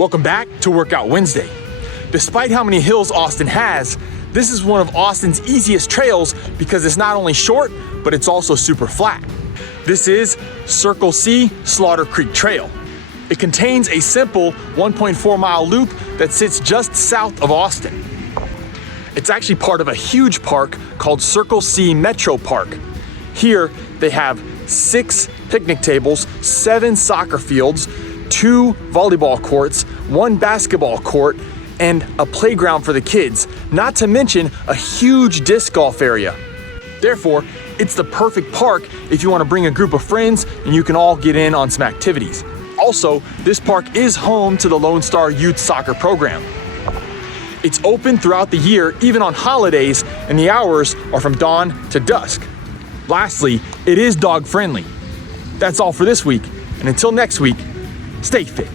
Welcome back to Workout Wednesday. Despite how many hills Austin has, this is one of Austin's easiest trails because it's not only short, but it's also super flat. This is Circle C Slaughter Creek Trail. It contains a simple 1.4 mile loop that sits just south of Austin. It's actually part of a huge park called Circle C Metro Park. Here they have 6 picnic tables, 7 soccer fields, 2 volleyball courts, 1 basketball court, and a playground for the kids, not to mention a huge disc golf area. Therefore, it's the perfect park if you want to bring a group of friends and you can all get in on some activities. Also, this park is home to the Lone Star Youth Soccer Program. It's open throughout the year, even on holidays, and the hours are from dawn to dusk. Lastly, it is dog friendly. That's all for this week, and until next week, stay fit.